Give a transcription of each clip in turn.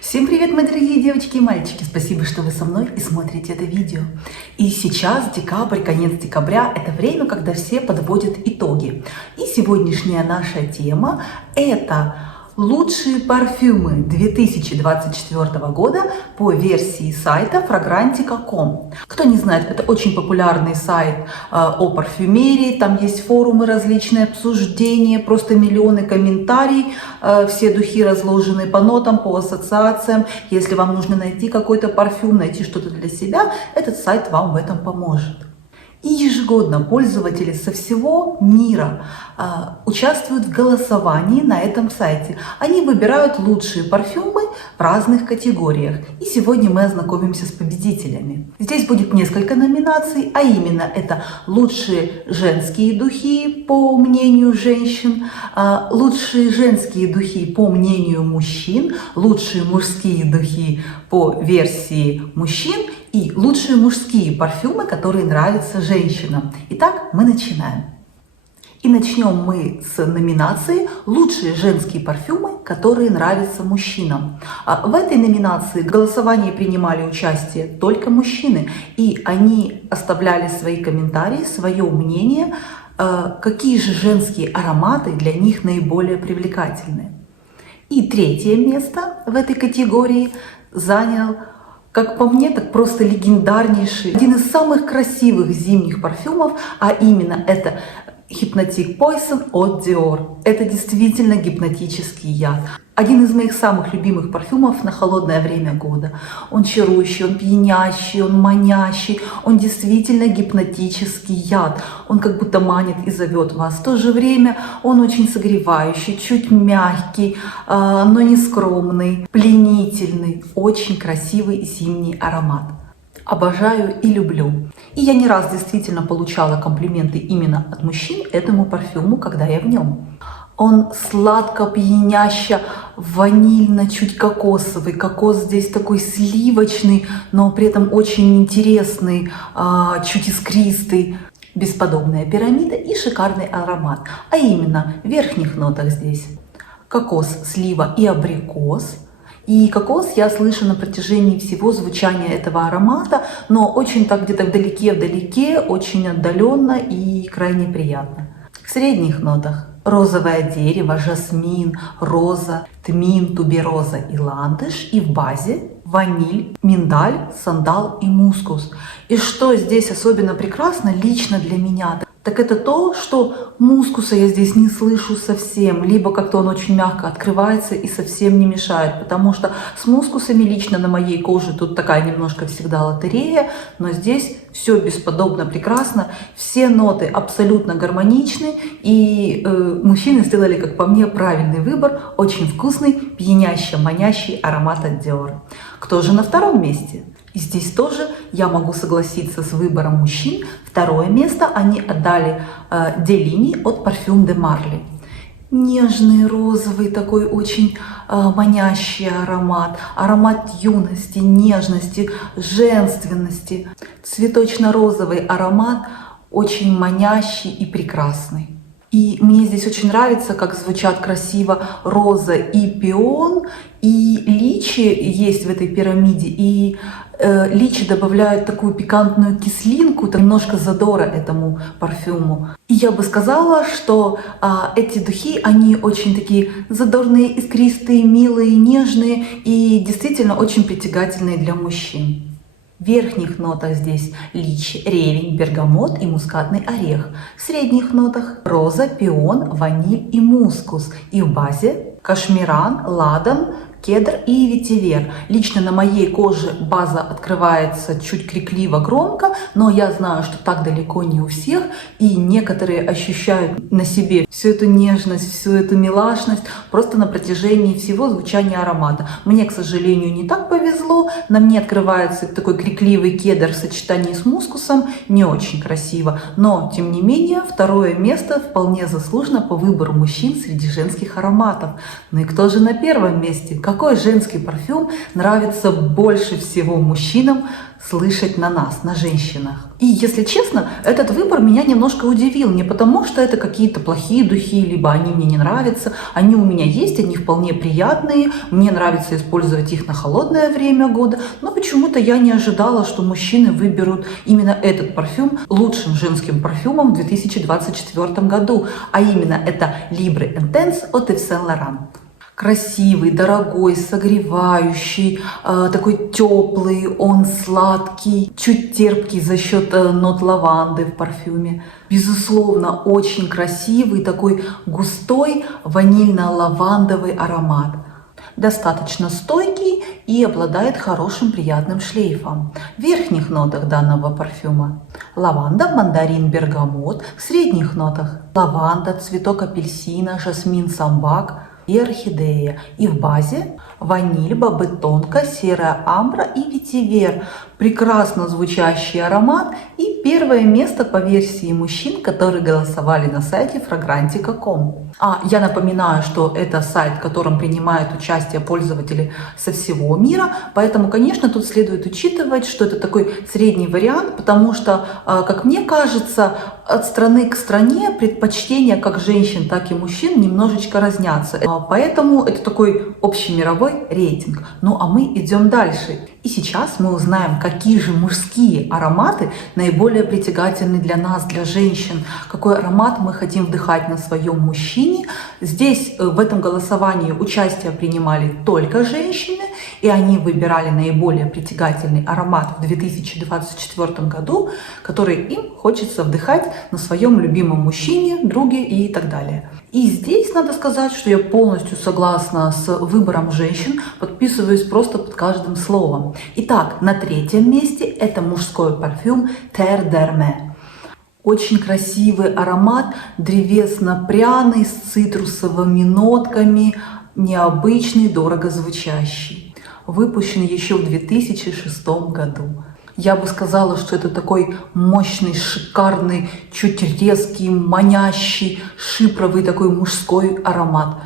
Всем привет, мои дорогие девочки и мальчики! Спасибо, что вы со мной и смотрите это видео. И сейчас декабрь, конец декабря – это время, когда все подводят итоги. И сегодняшняя наша тема – это лучшие парфюмы 2024 года по версии сайта fragrantica.com. Кто не знает, это очень популярный сайт о парфюмерии. Там есть форумы, различные обсуждения, просто миллионы комментариев. Все духи разложены по нотам, по ассоциациям. Если вам нужно найти какой-то парфюм, найти что-то для себя, этот сайт вам в этом поможет. И ежегодно пользователи со всего мира участвуют в голосовании на этом сайте. Они выбирают лучшие парфюмы в разных категориях. И сегодня мы ознакомимся с победителями. Здесь будет несколько номинаций, а именно это лучшие женские духи по мнению женщин, лучшие женские духи по мнению мужчин, лучшие мужские духи по версии мужчин и лучшие мужские парфюмы, которые нравятся женщинам. Итак, мы начинаем. И начнем мы с номинации «Лучшие женские парфюмы, которые нравятся мужчинам». В этой номинации в голосовании принимали участие только мужчины, и они оставляли свои комментарии, свое мнение, какие же женские ароматы для них наиболее привлекательны. И третье место в этой категории занял, как по мне, так просто легендарнейший, один из самых красивых зимних парфюмов, а именно это Hypnotic Poison от Dior. Это действительно гипнотический яд. Один из моих самых любимых парфюмов на холодное время года. Он чарующий, он пьянящий, он манящий, он действительно гипнотический яд. Он как будто манит и зовет вас. В то же время он очень согревающий, чуть мягкий, но не скромный, пленительный, очень красивый зимний аромат. Обожаю и люблю. И я не раз действительно получала комплименты именно от мужчин этому парфюму, когда я в нем. Он сладко, пьяняще, ванильно, чуть кокосовый. Кокос здесь такой сливочный, но при этом очень интересный, чуть искристый. Бесподобная пирамида и шикарный аромат. А именно в верхних нотах здесь кокос, слива и абрикос. И кокос я слышу на протяжении всего звучания этого аромата, но очень так где-то вдалеке, очень отдаленно и крайне приятно. В средних нотах розовое дерево, жасмин, роза, тмин, тубероза и ландыш. И в базе ваниль, миндаль, сандал и мускус. И что здесь особенно прекрасно лично для меня, так это то, что мускуса я здесь не слышу совсем, либо как-то он очень мягко открывается и совсем не мешает, потому что с мускусами лично на моей коже тут такая немножко всегда лотерея, но здесь все бесподобно прекрасно, все ноты абсолютно гармоничны, и мужчины сделали, как по мне, правильный выбор, очень вкусный, пьянящий, манящий аромат от Dior. Кто же на втором месте? И здесь тоже я могу согласиться с выбором мужчин. Второе место они отдали Делини от Parfum de Marly. Нежный, розовый, такой очень манящий аромат. Аромат юности, нежности, женственности. Цветочно-розовый аромат, очень манящий и прекрасный. И мне здесь очень нравится, как звучат красиво роза и пион, и личи есть в этой пирамиде, и личи добавляют такую пикантную кислинку, немножко задора этому парфюму. И я бы сказала, что эти духи, они очень такие задорные, искристые, милые, нежные и действительно очень притягательные для мужчин. В верхних нотах здесь личи, ревень, бергамот и мускатный орех. В средних нотах роза, пион, ваниль и мускус. И в базе кашмиран, ладан, кедр и ветивер. Лично на моей коже база открывается чуть крикливо, громко, но я знаю, что так далеко не у всех, и некоторые ощущают на себе всю эту нежность, всю эту милашность просто на протяжении всего звучания аромата. Мне, к сожалению, не так повезло, на мне открывается такой крикливый кедр в сочетании с мускусом, не очень красиво, но, тем не менее, второе место вполне заслуженно по выбору мужчин среди женских ароматов. Ну и кто же на первом месте? Какой женский парфюм нравится больше всего мужчинам слышать на нас, на женщинах? И если честно, этот выбор меня немножко удивил. Не потому, что это какие-то плохие духи, либо они мне не нравятся. Они у меня есть, они вполне приятные. Мне нравится использовать их на холодное время года. Но почему-то я не ожидала, что мужчины выберут именно этот парфюм лучшим женским парфюмом в 2024 году. А именно это Libre Intense от Yves Saint Laurent. Красивый, дорогой, согревающий, такой теплый, он сладкий, чуть терпкий за счет нот лаванды в парфюме. Безусловно, очень красивый, такой густой ванильно-лавандовый аромат. Достаточно стойкий и обладает хорошим приятным шлейфом. В верхних нотах данного парфюма лаванда, мандарин, бергамот. В средних нотах лаванда, цветок апельсина, жасмин, самбак и орхидея. И в базе ваниль, бобы тонко, серая амбра и ветивер. Прекрасно звучащий аромат и первое место по версии мужчин, которые голосовали на сайте fragrantica.com. Я напоминаю, что это сайт, в котором принимают участие пользователи со всего мира, поэтому, конечно, тут следует учитывать, что это такой средний вариант, потому что, как мне кажется, от страны к стране предпочтения как женщин, так и мужчин немножечко разнятся. Поэтому это такой общемировой рейтинг. Ну а мы идем дальше. И сейчас мы узнаем, какие же мужские ароматы наиболее притягательны для нас, для женщин, какой аромат мы хотим вдыхать на своем мужчине. Здесь в этом голосовании участие принимали только женщины, и они выбирали наиболее притягательный аромат в 2024 году, который им хочется вдыхать на своем любимом мужчине, друге и так далее. И здесь надо сказать, что я полностью согласна с выбором женщин, подписываюсь просто под каждым словом. Итак, на третьем месте это мужской парфюм Terre d'Hermès. Очень красивый аромат, древесно-пряный, с цитрусовыми нотками, необычный, дорого звучащий. Выпущен еще в 2006 году. Я бы сказала, что это такой мощный, шикарный, чуть резкий, манящий, шипровый такой мужской аромат.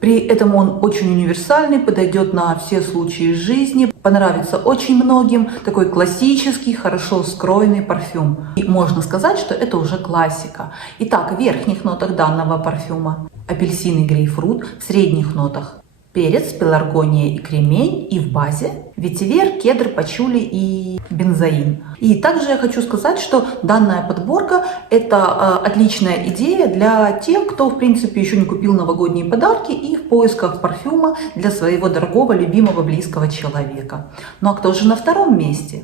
При этом он очень универсальный, подойдет на все случаи жизни, понравится очень многим. Такой классический, хорошо скроенный парфюм. И можно сказать, что это уже классика. Итак, в верхних нотах данного парфюма апельсин и грейпфрут, в средних нотах перец, пеларгония и кремень, и в базе ветивер, кедр, пачули и бензоин. И также я хочу сказать, что данная подборка – это отличная идея для тех, кто, в принципе, еще не купил новогодние подарки и в поисках парфюма для своего дорогого, любимого, близкого человека. Ну а кто же на втором месте?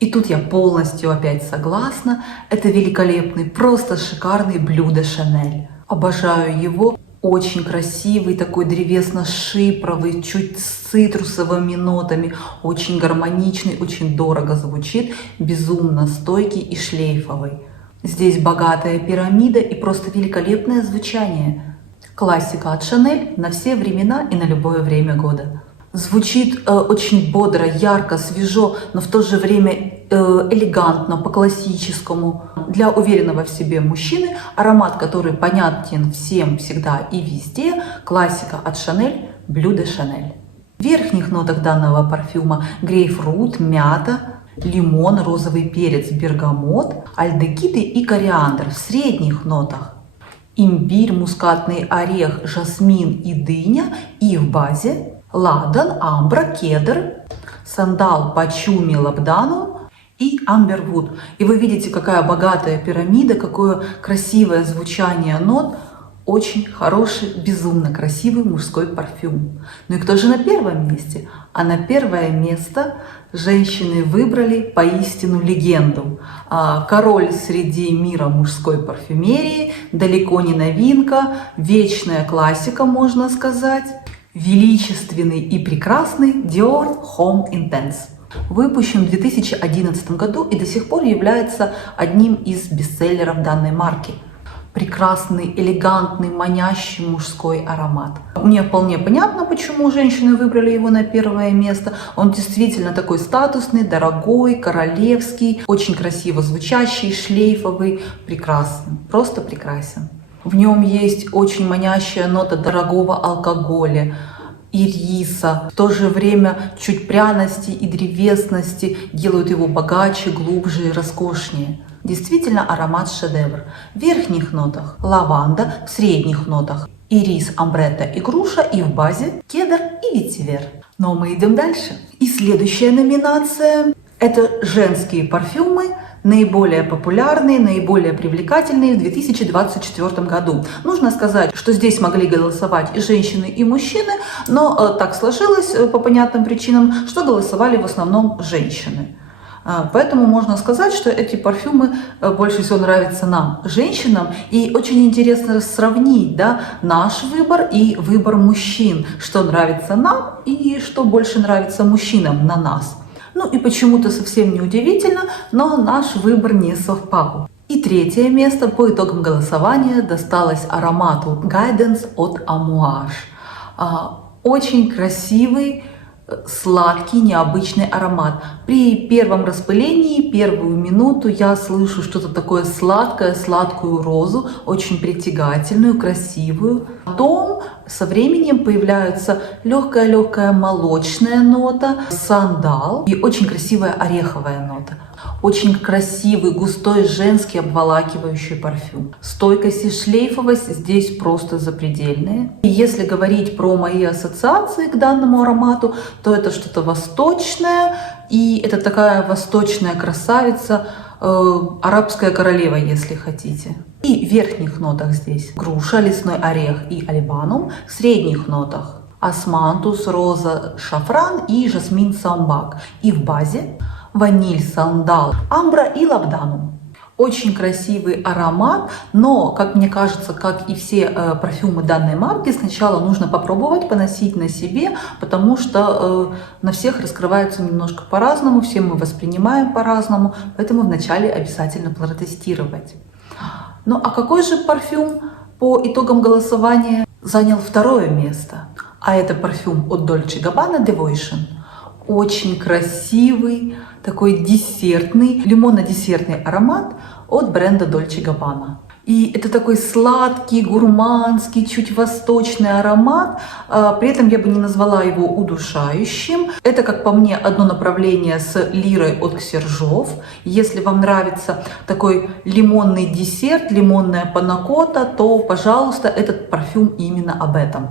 И тут я полностью опять согласна. Это великолепный, просто шикарный Bleu de Chanel. Обожаю его. Очень красивый, такой древесно-шипровый, чуть с цитрусовыми нотами, очень гармоничный, очень дорого звучит, безумно стойкий и шлейфовый. Здесь богатая пирамида и просто великолепное звучание. Классика от Chanel на все времена и на любое время года. Звучит очень бодро, ярко, свежо, но в то же время элегантно, по-классическому. Для уверенного в себе мужчины аромат, который понятен всем, всегда и везде, классика от Chanel, Bleu de Chanel. В верхних нотах данного парфюма грейпфрут, мята, лимон, розовый перец, бергамот, альдегиды и кориандр. В средних нотах имбирь, мускатный орех, жасмин и дыня. И в базе ладан, амбра, кедр, сандал, пачуми, лабдану и амбервуд. И вы видите, какая богатая пирамида, какое красивое звучание нот. Очень хороший, безумно красивый мужской парфюм. Ну и кто же на первом месте? А на первое место женщины выбрали поистину легенду. Король среди мира мужской парфюмерии, далеко не новинка, вечная классика, можно сказать. Величественный и прекрасный Dior Homme Intense. Выпущен в 2011 году и до сих пор является одним из бестселлеров данной марки. Прекрасный, элегантный, манящий мужской аромат. Мне вполне понятно, почему женщины выбрали его на первое место. Он действительно такой статусный, дорогой, королевский, очень красиво звучащий, шлейфовый, прекрасный, просто прекрасен. В нем есть очень манящая нота дорогого алкоголя. ириса. В то же время чуть пряности и древесности делают его богаче, глубже и роскошнее. Действительно аромат шедевр. В верхних нотах лаванда, в средних нотах ирис, амбретта и груша, и в базе кедр и ветивер. Но мы идем дальше. И следующая номинация – это женские парфюмы, наиболее популярные, наиболее привлекательные в 2024 году. Нужно сказать, что здесь могли голосовать и женщины, и мужчины, но так сложилось по понятным причинам, что голосовали в основном женщины. Поэтому можно сказать, что эти парфюмы больше всего нравятся нам, женщинам. И очень интересно сравнить, да, наш выбор и выбор мужчин, что нравится нам и что больше нравится мужчинам на нас. Ну и почему-то совсем не удивительно, но наш выбор не совпал. И третье место по итогам голосования досталось аромату Guidance от Amouage. Очень красивый, сладкий, необычный аромат. При первом распылении, первую минуту я слышу что-то такое сладкое, сладкую розу, очень притягательную, красивую. Потом со временем появляется легкая молочная нота, сандал и очень красивая ореховая нота. Очень красивый, густой, женский, обволакивающий парфюм. Стойкость и шлейфовость здесь просто запредельные. И если говорить про мои ассоциации к данному аромату, то это что-то восточное, и это такая восточная красавица, арабская королева, если хотите. И в верхних нотах здесь груша, лесной орех и альбанум. В средних нотах османтус, роза, шафран и жасмин самбак. И в базе ваниль, сандал, амбра и лабданум. Очень красивый аромат, но, как мне кажется, как и все парфюмы данной марки, сначала нужно попробовать поносить на себе, потому что на всех раскрываются немножко по-разному, все мы воспринимаем по-разному, поэтому вначале обязательно протестировать. Ну а какой же парфюм по итогам голосования занял второе место? А это парфюм от Dolce Gabbana Devotion. Очень красивый, такой десертный, лимонно-десертный аромат от бренда Dolce Gabbana. И это такой сладкий, гурманский, чуть восточный аромат. При этом я бы не назвала его удушающим. Это, как по мне, одно направление с лирой от Ксержов. Если вам нравится такой лимонный десерт, лимонная панакота, то, пожалуйста, этот парфюм именно об этом.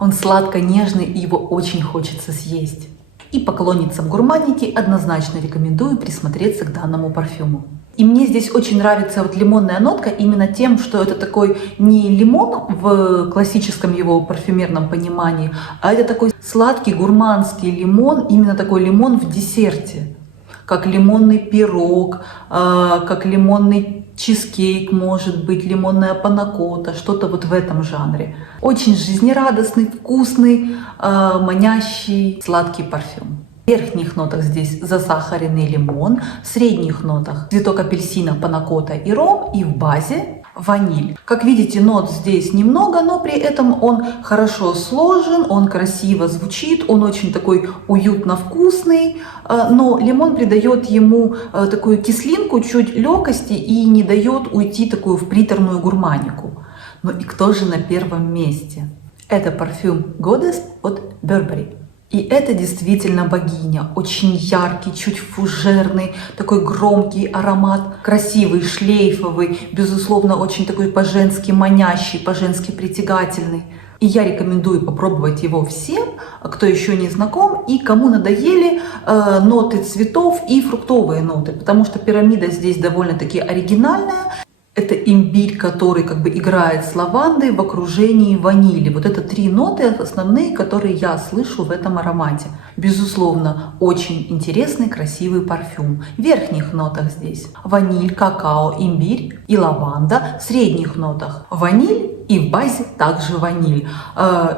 Он сладко-нежный, и его очень хочется съесть. И поклонницам гурманики однозначно рекомендую присмотреться к данному парфюму. И мне здесь очень нравится вот лимонная нотка именно тем, что это такой не лимон в классическом его парфюмерном понимании, а это такой сладкий гурманский лимон, именно такой лимон в десерте. Как лимонный пирог, как лимонный чизкейк, может быть, лимонная панакота, что-то вот в этом жанре. Очень жизнерадостный, вкусный, манящий, сладкий парфюм. В верхних нотах здесь засахаренный лимон, в средних нотах цветок апельсина, панакота и ром, и в базе ваниль. Как видите, нот здесь немного, но при этом он хорошо сложен, он красиво звучит, он очень такой уютно вкусный, но лимон придает ему такую кислинку, чуть легкости и не дает уйти такую в приторную гурманику. Ну и кто же на первом месте? Это парфюм Goddess от Burberry. И это действительно богиня, очень яркий, чуть фужерный, такой громкий аромат, красивый, шлейфовый, безусловно, очень такой по-женски манящий, по-женски притягательный. И я рекомендую попробовать его всем, кто еще не знаком и кому надоели ноты цветов и фруктовые ноты, потому что пирамида здесь довольно-таки оригинальная. Это имбирь, который как бы играет с лавандой в окружении ванили. Вот это три ноты основные, которые я слышу в этом аромате. Безусловно, очень интересный, красивый парфюм. В верхних нотах здесь ваниль, какао, имбирь и лаванда. В средних нотах ваниль и в базе также ваниль.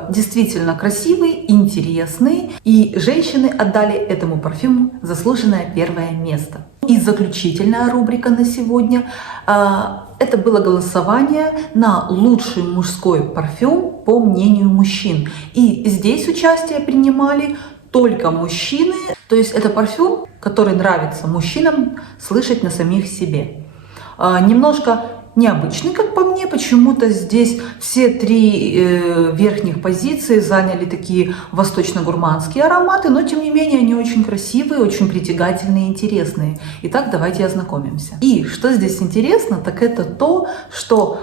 Действительно красивый, интересный. И женщины отдали этому парфюму заслуженное первое место. И заключительная рубрика на сегодня это было голосование на лучший мужской парфюм по мнению мужчин. И здесь участие принимали только мужчины. То есть это парфюм, который нравится мужчинам слышать на самих себе. Немножко необычный, как по мне. Почему-то здесь все три верхних позиции заняли такие восточно-гурманские ароматы, но тем не менее они очень красивые, очень притягательные и интересные. Итак, давайте ознакомимся. И что здесь интересно, так это то, что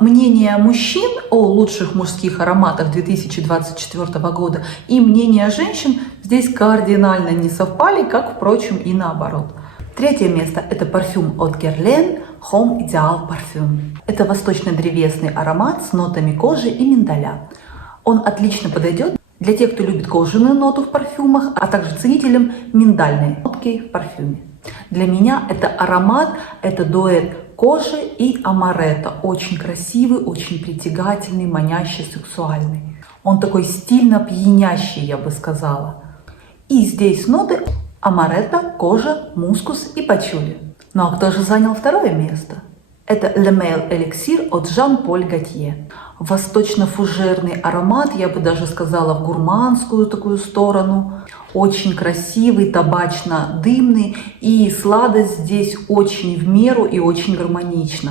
мнение мужчин о лучших мужских ароматах 2024 года и мнение женщин здесь кардинально не совпали, как, впрочем, и наоборот. Третье место – это парфюм от Guerlain Homme Ideal Parfum. Это восточно-древесный аромат с нотами кожи и миндаля. Он отлично подойдет для тех, кто любит кожаную ноту в парфюмах, а также ценителям миндальной нотки в парфюме. Для меня это аромат, это дуэт кожи и амаретто. Очень красивый, очень притягательный, манящий, сексуальный. Он такой стильно пьянящий, я бы сказала. И здесь ноты амаретто, кожа, мускус и пачули. Ну а кто же занял второе место? Это Le Male Elixir от Jean-Paul Gaultier. Восточно-фужерный аромат, я бы даже сказала, в гурманскую такую сторону. Очень красивый, табачно-дымный, и сладость здесь очень в меру и очень гармонична.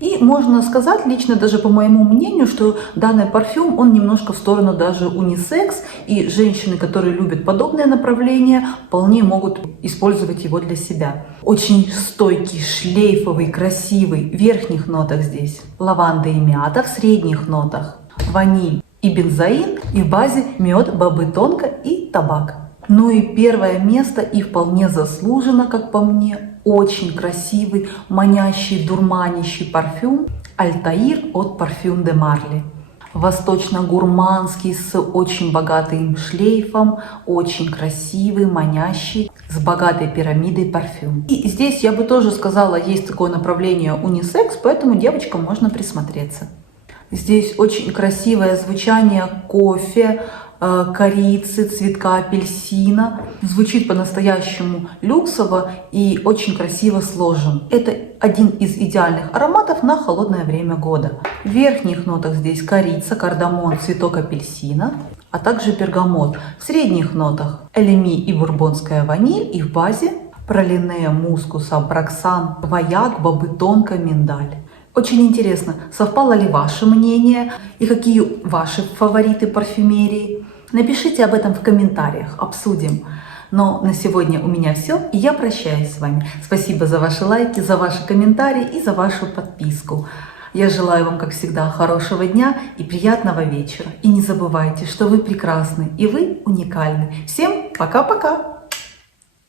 И можно сказать, лично даже по моему мнению, что данный парфюм, он немножко в сторону даже унисекс, и женщины, которые любят подобное направление, вполне могут использовать его для себя. Очень стойкий, шлейфовый, красивый. В верхних нотах здесь лаванда и мята, в средних нотах ваниль и бензоин, и в базе мед, бобы тонко и табак. Ну и первое место, и вполне заслуженно, как по мне, очень красивый, манящий, дурманящий парфюм Altair от Parfum de Marly. Восточно-гурманский, с очень богатым шлейфом, очень красивый, манящий, с богатой пирамидой парфюм. И здесь я бы тоже сказала, есть такое направление унисекс, поэтому девочкам можно присмотреться. Здесь очень красивое звучание кофе, корицы, цветка апельсина. Звучит по-настоящему люксово и очень красиво сложен. Это один из идеальных ароматов на холодное время года. В верхних нотах здесь корица, кардамон, цветок апельсина, а также бергамот. В средних нотах элеми и бурбонская ваниль, и в базе пролине, мускус, абраксан, ваяк, бобы тонко, миндаль. Очень интересно, совпало ли ваше мнение и какие ваши фавориты парфюмерии? Напишите об этом в комментариях, обсудим. Но на сегодня у меня все, и я прощаюсь с вами. Спасибо за ваши лайки, за ваши комментарии и за вашу подписку. Я желаю вам, как всегда, хорошего дня и приятного вечера. И не забывайте, что вы прекрасны и вы уникальны. Всем пока-пока!